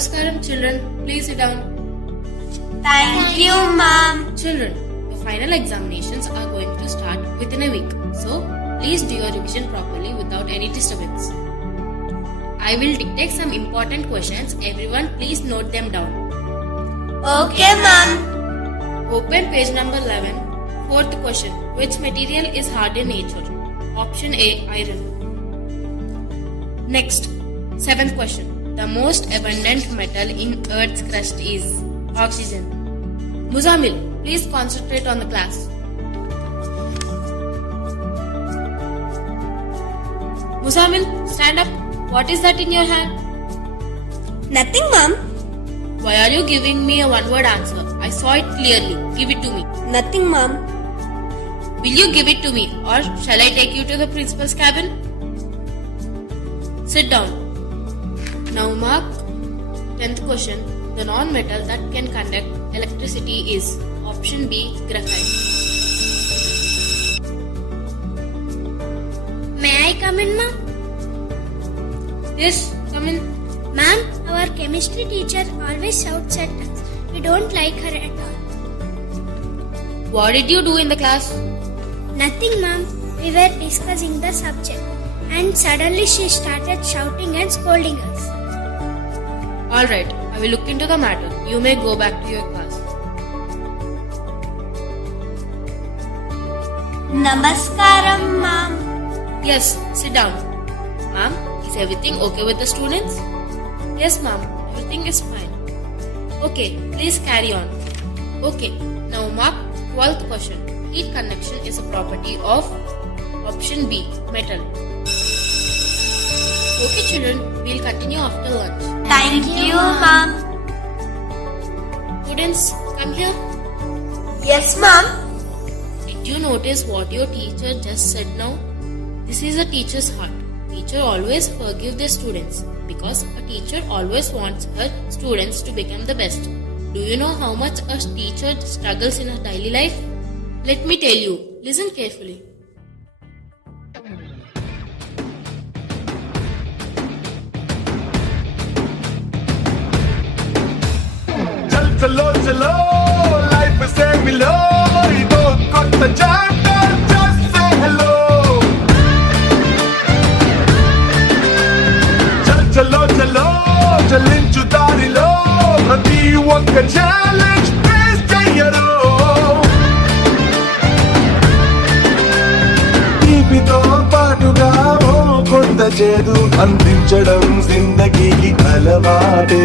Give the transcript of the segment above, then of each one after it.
Namaskaram children, please sit down. Thank you, ma'am. Children, your final examinations are going to start within a week. So, please do your revision properly without any disturbance. I will dictate some important questions. Everyone please note them down. Okay, ma'am. Open page number 11. Fourth question. Which material is hard in nature? Option A, iron. Next, seventh question. The most abundant metal in Earth's crust is oxygen. Muzamil, please concentrate on the class. Muzamil, stand up. What is that in your hand? Nothing, ma'am. Why are you giving me a one-word answer? I saw it clearly. Give it to me. Nothing, ma'am. Will you give it to me or shall I take you to the principal's cabin? Sit down. Now mark 10th question. The non-metal that can conduct electricity is option B, graphite. May I come in, ma'am? Yes, come in. Ma'am, our chemistry teacher always shouts at us. We don't like her at all. What did you do in the class? Nothing, ma'am. We were discussing the subject and suddenly she started shouting and scolding us. Alright, I will look into the matter. You may go back to your class. Namaskaram, ma'am. Yes, sit down. Ma'am, is everything okay with the students? Yes, ma'am. Everything is fine. Okay, please carry on. Okay, now mark 12th question. Heat conduction is a property of option B, metal. Okay, children, we'll continue after lunch. Thank you, ma'am. Students, come here. Yes, ma'am. Did you notice what your teacher just said now? This is a teacher's heart. Teacher always forgive their students because a teacher always wants her students to become the best. Do you know how much a teacher struggles in her daily life? Let me tell you. Listen carefully. चलो चलो life से मिलो इदो కొత్త chapter just say hello చలో చలో చలించు దారిలో ప్రతి ఒక్క ఛాలెంజ్ ఫేస్ చెయ్యరు తీపితో పాటుగా ఓ కొత్త చేదు అందించడం జిందగీకి అలవాటే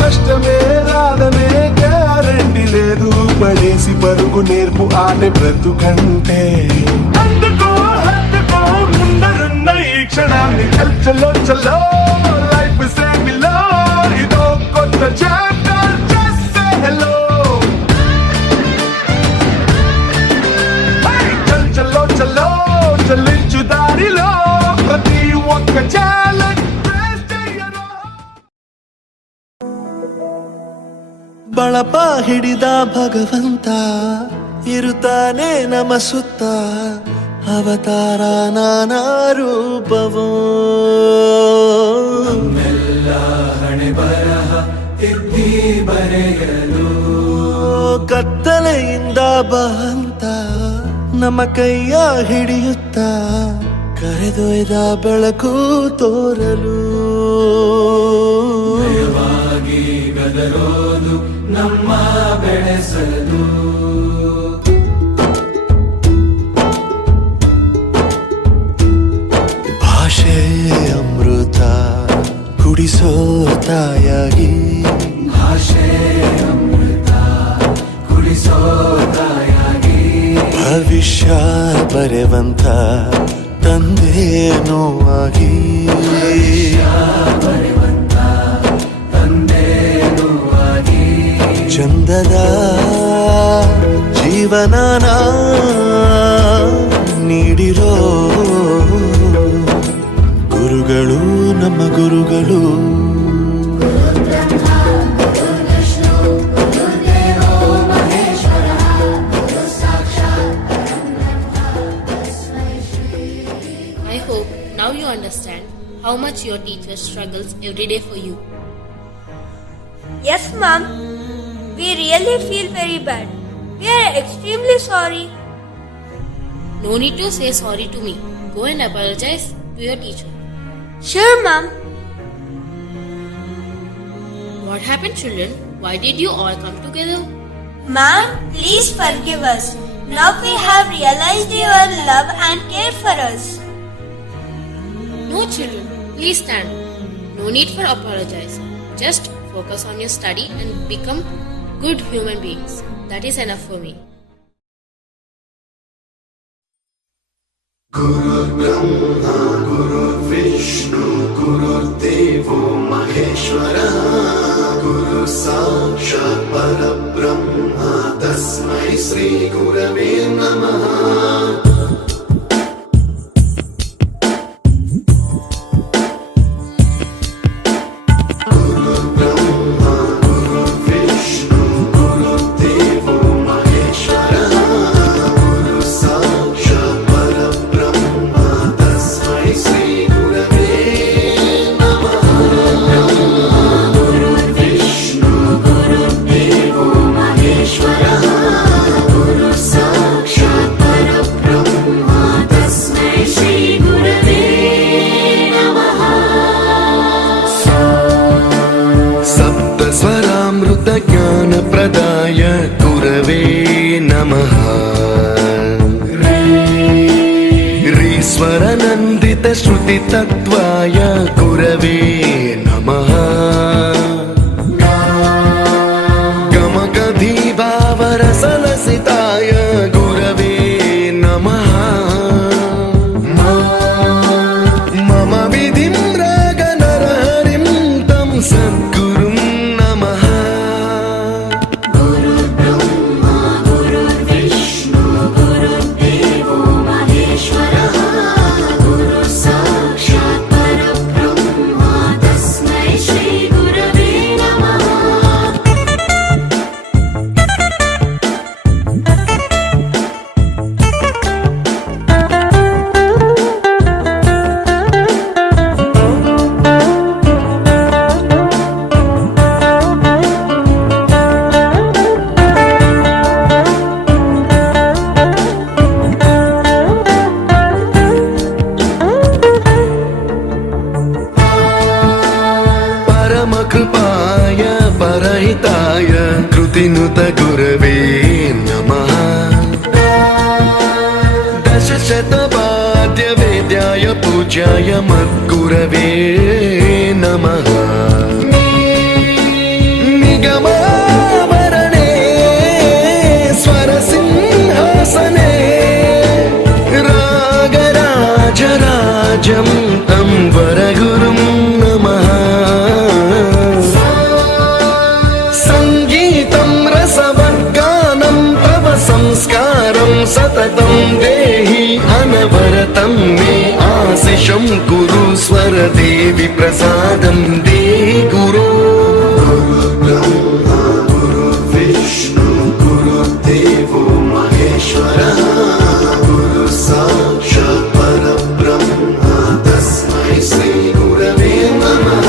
కష్టమే రాదనే గ్యారెంటీ లేదు పడేసి పరుగు నేర్పు ఆట బ్రతుకంటే అందుకో హత్తుకో ముందరున్న ఈ క్షణాన్ని చల్లో చల్లో లైఫ్ సేమిలో ఇదో కొత్త చాప్టర్ జస్ట్ సే హలో చల్లో చల్లో చలించు దారిలో ప్రతి ఒక్క ఛాలెంజ్ ಬಳಪ ಹಿಡಿದ ಭಗವಂತ ಇರುತ್ತಾನೆ ನಮ ಸುತ್ತ ಅವತಾರ ನಾನಾ ರೂಪವೋ ನಮ್ಮೆಲ್ಲ ಹಣೆ ಬರಹ ತಿದ್ದಿ ಬರೆಯಲು ಕತ್ತಲೆಯಿಂದ ಬಂತ ನಮ್ಮ ಕೈಯ ಹಿಡಿಯುತ್ತ ಕರೆದೊಯ್ದ ಬೆಳಕು ತೋರಲು ಭಯವಾಗಿ ಗದರೋದು ನಮ್ಮ ಬೆಳೆಸಲು ಭಾಷೆ ಅಮೃತ ಕುಡಿಸೋ ತಾಯಾಗಿ ಭಾಷೆ ಅಮೃತ ಕುಡಿಸೋ ತಾಯಾಗಿ ಭವಿಷ್ಯ ಬರೆವಂತ ತಂದೇನೋ ಆಗಿ ಚಂದದ ಜೀವನನ ನೀಡಿರೋ ಗುರುಗಳು ನಮ್ಮ ಗುರುಗಳು I hope now you understand how much your teacher struggles every day for you. Yes, ma'am. We really feel very bad. We are extremely sorry. No need to say sorry to me. Go and apologize to your teacher. Sure, ma'am. What happened, children? Why did you all come together? Ma'am, please forgive us. Now we have realized your love and care for us. No, children. Please stand. No need for apologize. Just focus on your study and become good human beings. That is enough for me. गुरुर्ब्रह्मा गुरुर्विष्णु गुरुर्देवो महेश्वरः गुरु साक्षात् परब्रह्म तस्मै श्री गुरवे नमः गुरुर्ब्रह्मा गुरुर्विष्णु गुरुर्देवो महेश्वरः गुरु साक्षात् परब्रह्म तस्मै श्री गुरवे नमः गुरुर्विष्णु गुरुर्देवो महेश्वरः गुरु साक्षात् परब्रह्म तस्मै श्री गुरवे नमः सप्तस्वरामृतज्ञानप्रदाय गुरवे नमः ह्रीश्वरनन्दितश्रुतितत्त्वाय गुरवे नमः गमकधीभावरसलसिताय गुरवे नमः मम विधिं रागनरहरिं तं सद्गुरुं नमः गुरुर्ब्रह्मा गुरुर्विष्णु गुरुर्देवो महेश्वरः गुरु साक्षात् परब्रह्म तस्मै श्री गुरवे नमः परमकृपाय परहिताय कृतिनुत गुरवे नमः दशशतवाद्यवेद्याय पूज्याय मद्गुरवे नमः निगमावरणे स्वरसिंहासने रागराजराजं तं वरगुरुं नमः सङ्गीतं रसवर्गानं तव संस्कारं सततं देहि अनवरतं मे आशिषं कुरु स्वरदेवि प्रसादं देहि गुरो गुरुर्ब्रह्मा गुरुर्विष्णु गुरुर्देवो महेश्वरः गुरु साक्षात् परब्रह्म तस्मै श्री गुरवे नमः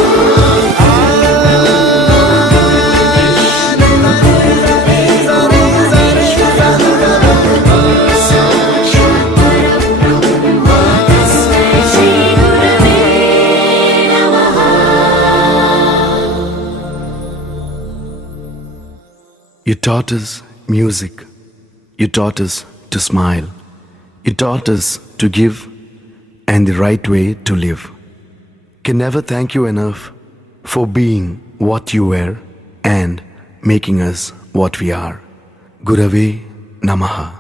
You taught us music. You taught us to smile. You taught us to give and the right way to live. Can never thank you enough for being what you were and making us what we are. Gurave Namaha.